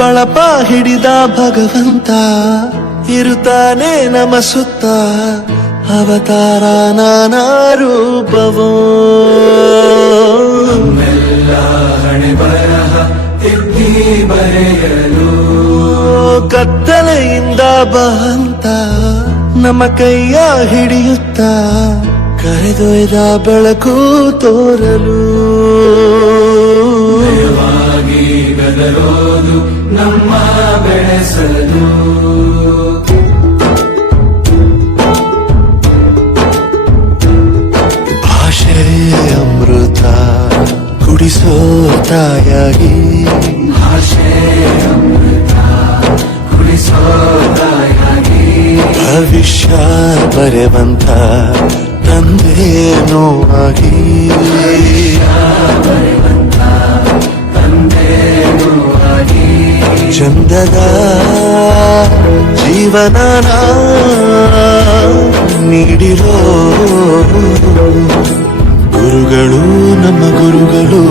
ಬಳಪ ಹಿಡಿದ ಭಗವಂತ ಇರುತ್ತಾನೆ ನಮ ಸುತ್ತ ಅವತಾರ ನಾನಾ ರೂಪವೋ ಹಣೆ ಬರಹ ತಿದ್ದಿ ಬರೆಯಲು ಕತ್ತಲೆಯಿಂದ ಬಂತ ನಮ್ಮ ಕೈಯ ಹಿಡಿಯುತ್ತ ಕರೆದೊಯ್ದ ಬೆಳಕು ತೋರಲು ಗದರೋದು ನಮ್ಮ ಬೆಳೆಸಲು ಭಾಷೆ ಅಮೃತ ಕುಡಿಸೋ ತಾಯಾಗಿ ಭಾಷೆ ಅಮೃತ ಕುಡಿಸೋ ತಾಯಾಗಿ ಭವಿಷ್ಯ ಬರೆವಂತ ತಂದೇನೋ ಆಗಿ ಚಂದದ ಜೀವನ ನೀಡಿರೋ ಗುರುಗಳು ನಮ್ಮ ಗುರುಗಳು